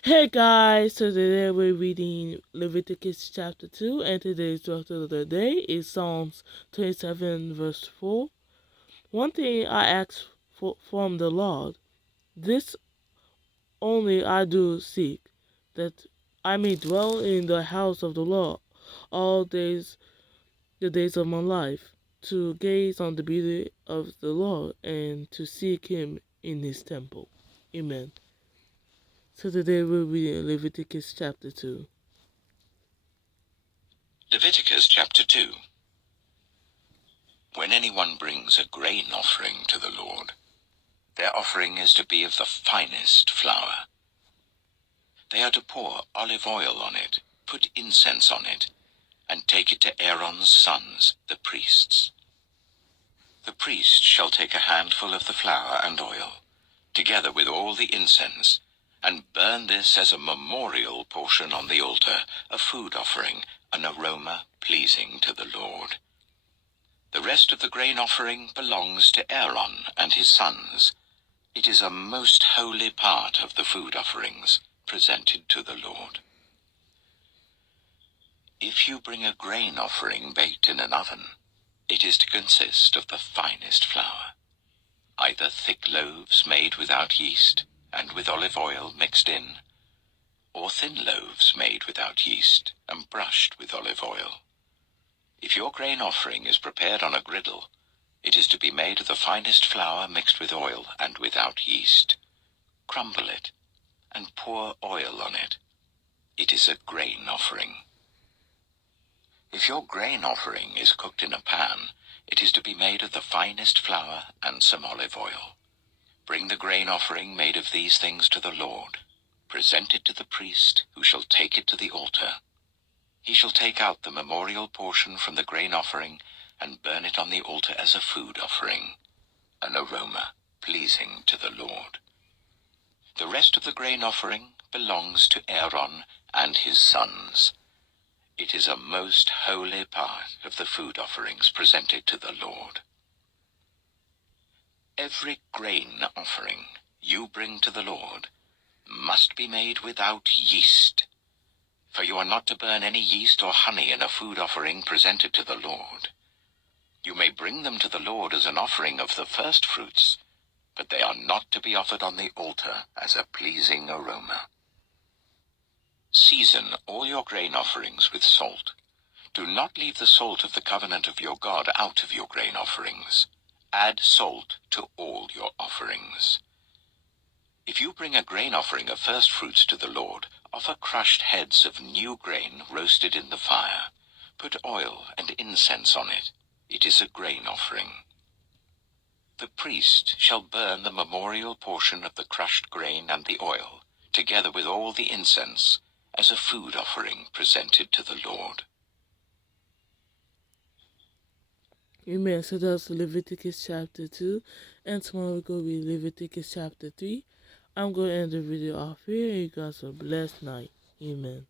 Hey guys, so today we're reading Leviticus Chapter 2, and today's chapter of the day is Psalms 27 verse 4. One thing I ask from the Lord, this only I do seek, that I may dwell in the house of the Lord all the days of my life, to gaze on the beauty of the Lord and to seek him in his temple. Amen. So today we're reading Leviticus Chapter 2. Leviticus Chapter 2. When anyone brings a grain offering to the Lord, their offering is to be of the finest flour. They are to pour olive oil on it, put incense on it, and take it to Aaron's sons, the priests. The priest shall take a handful of the flour and oil, together with all the incense, and burn this as a memorial portion on the altar, a food offering, an aroma pleasing to the Lord. The rest of the grain offering belongs to Aaron and his sons. It is a most holy part of the food offerings presented to the Lord. If you bring a grain offering baked in an oven, it is to consist of the finest flour, either thick loaves made without yeast and with olive oil mixed in, or thin loaves made without yeast and brushed with olive oil. If your grain offering is prepared on a griddle, it is to be made of the finest flour mixed with oil and without yeast. Crumble it, and pour oil on it. It is a grain offering. If your grain offering is cooked in a pan, it is to be made of the finest flour and some olive oil. Bring the grain offering made of these things to the Lord. Present it to the priest, who shall take it to the altar. He shall take out the memorial portion from the grain offering and burn it on the altar as a food offering, an aroma pleasing to the Lord. The rest of the grain offering belongs to Aaron and his sons. It is a most holy part of the food offerings presented to the Lord. Every grain offering you bring to the Lord must be made without yeast, for you are not to burn any yeast or honey in a food offering presented to the Lord. You may bring them to the Lord as an offering of the first fruits, but they are not to be offered on the altar as a pleasing aroma. Season all your grain offerings with salt. Do not leave the salt of the covenant of your God out of your grain offerings. Add salt to all your offerings. If you bring a grain offering of first fruits to the Lord, offer crushed heads of new grain roasted in the fire. Put oil and incense on it. It is a grain offering. The priest shall burn the memorial portion of the crushed grain and the oil, together with all the incense, as a food offering presented to the Lord. Amen. So that's Leviticus chapter 2. And tomorrow we're going to read Leviticus chapter 3. I'm going to end the video off here. You guys have a blessed night. Amen.